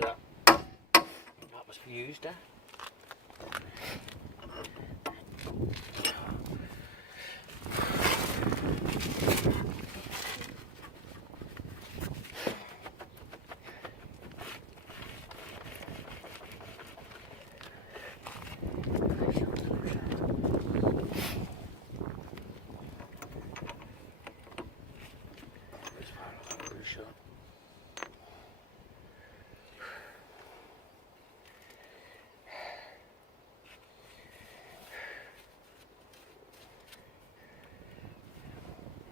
see that. That must be used, eh?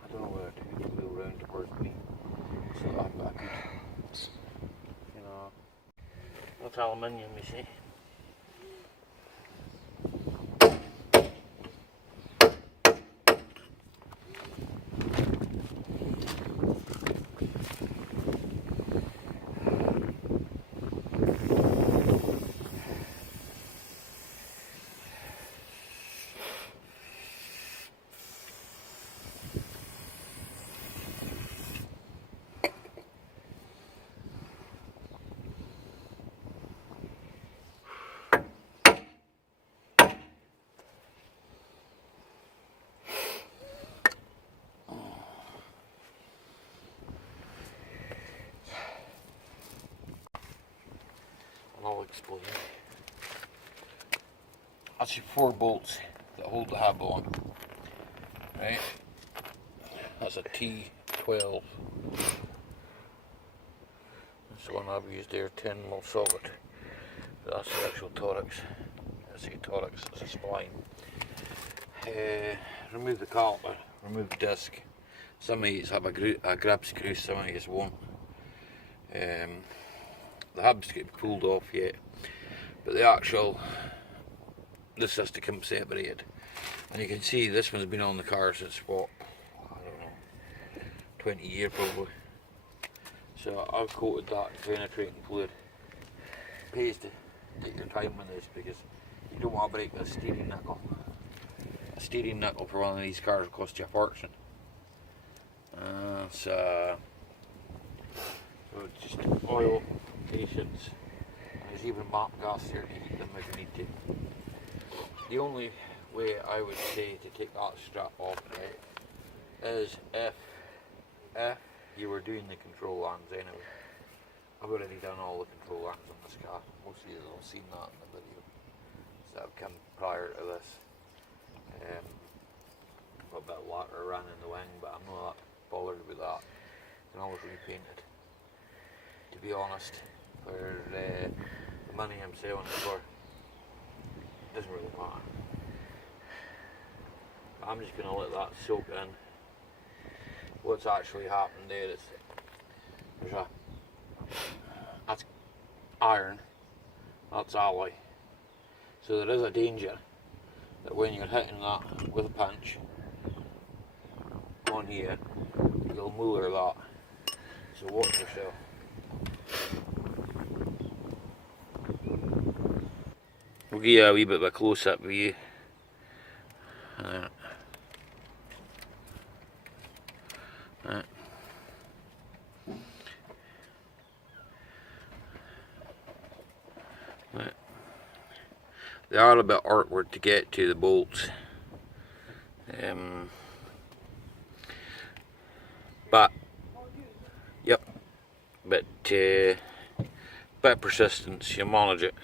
I don't know where to go around towards me, so I could, you know, that's aluminium, you see. And I'll explain. That's your 4 bolts that hold the hub on, right? That's a T12. That's the one I've used there, 10mm socket. That's the actual thorax. That's the thorax, that's the spine. Remove the caliper, remove the disc. Some of these have a grab screw, some of these won't. The hub's getting pulled off yet, but the actual, this has to come separated. And you can see this one's been on the car since what, I don't know, 20 years probably. So I've coated that penetrating fluid. It pays to take your time with this because you don't want to break the steering knuckle. A steering knuckle for one of these cars will cost you a fortune. So just oil, patience, and there's even map gas here to heat them if you need to. The only way I would say to take that strap off, right, is if you were doing the control arms anyway. I've already done all the control arms on this car. Most of you have seen that in the video. So I've come prior to this. Got a bit of water ran in the wing, but I'm not bothered with that. You can always repaint it. To be honest, for the money I'm selling it for, it doesn't really matter. I'm just going to let that soak in. What's actually happened there is that's iron, that's alloy. So there is a danger that when you're hitting that with a punch on here, you'll muller that. So watch yourself. We'll give you a wee bit of a close-up view. They are a bit awkward to get to, the bolts, but yep, but bit of persistence, you manage it.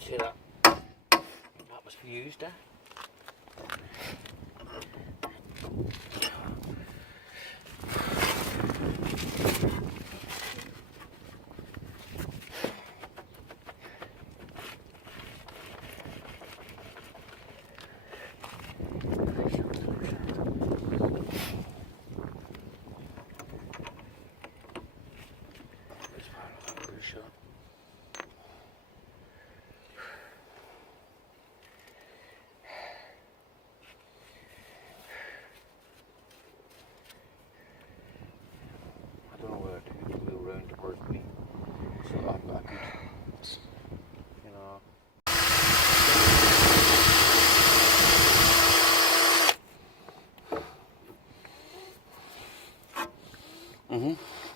See that? That must be used, eh?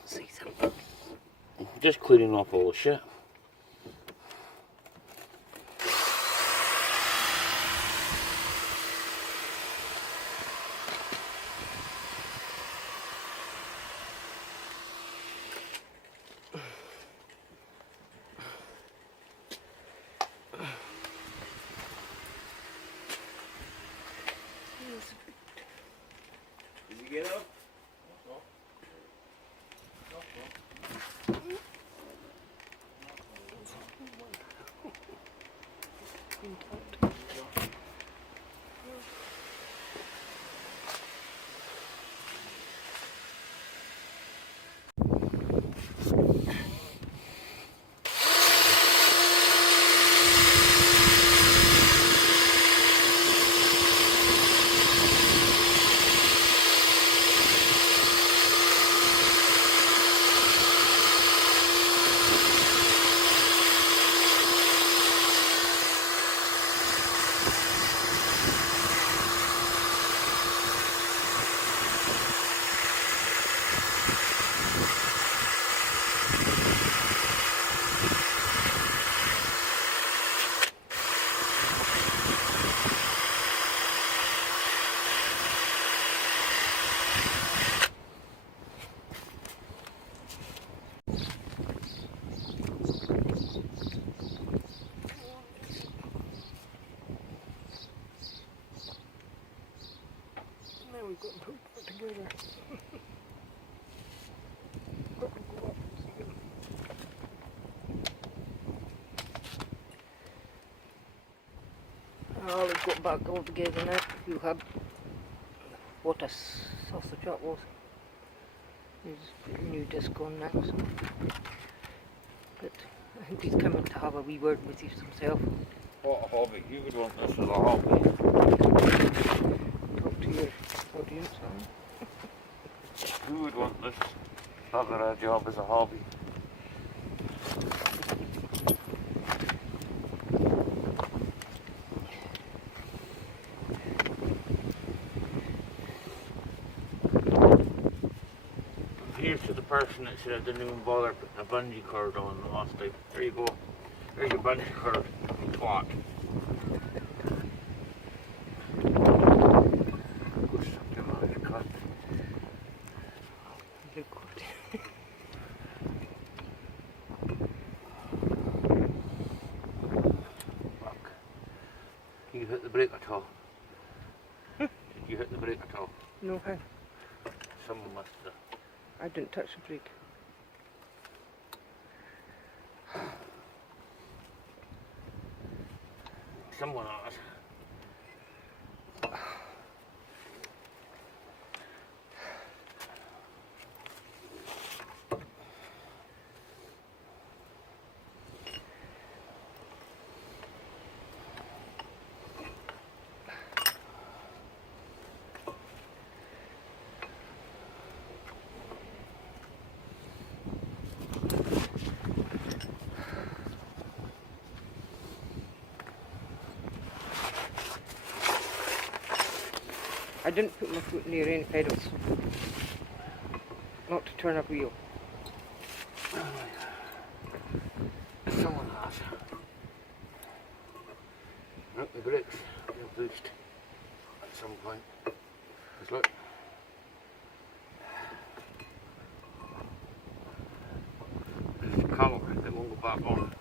See something. Just cleaning off all the shit. Did you get up? Now we've got them put together. Oh, we've got back all together now. You have what a saucer chop was. He's put a new disc on now. So. But I think he's coming to have a wee word with you himself. What a hobby. You would want this as a hobby. Talk to your audience, Who would want this other job as a hobby? Here's to the person that said I didn't even bother putting a bungee cord on the last time. There you go. There's your bungee cord, you twat. Go suck your mother's cunt. Fuck. Can you hit the brake at all? Did you hit the brake at all? No, how? Someone must have. I didn't touch the brake. Someone has. I didn't put my foot near any pedals. Not to turn a wheel. Someone has. Look, the brakes will boost at some point. Just look. There's a colour that won't go back on.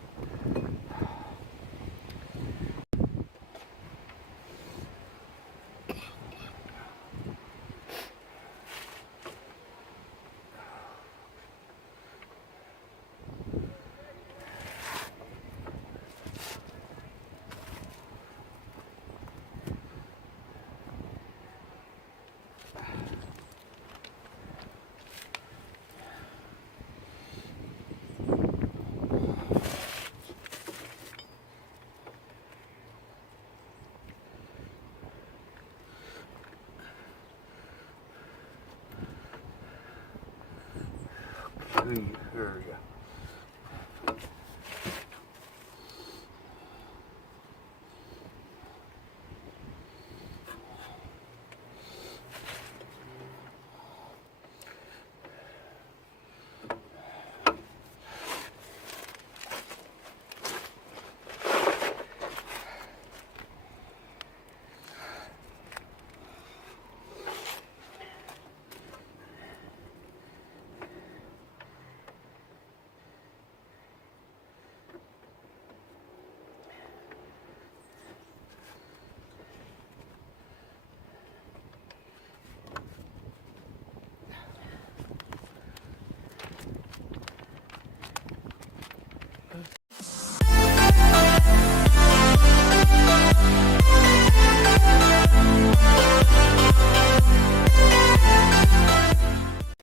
Here, yeah.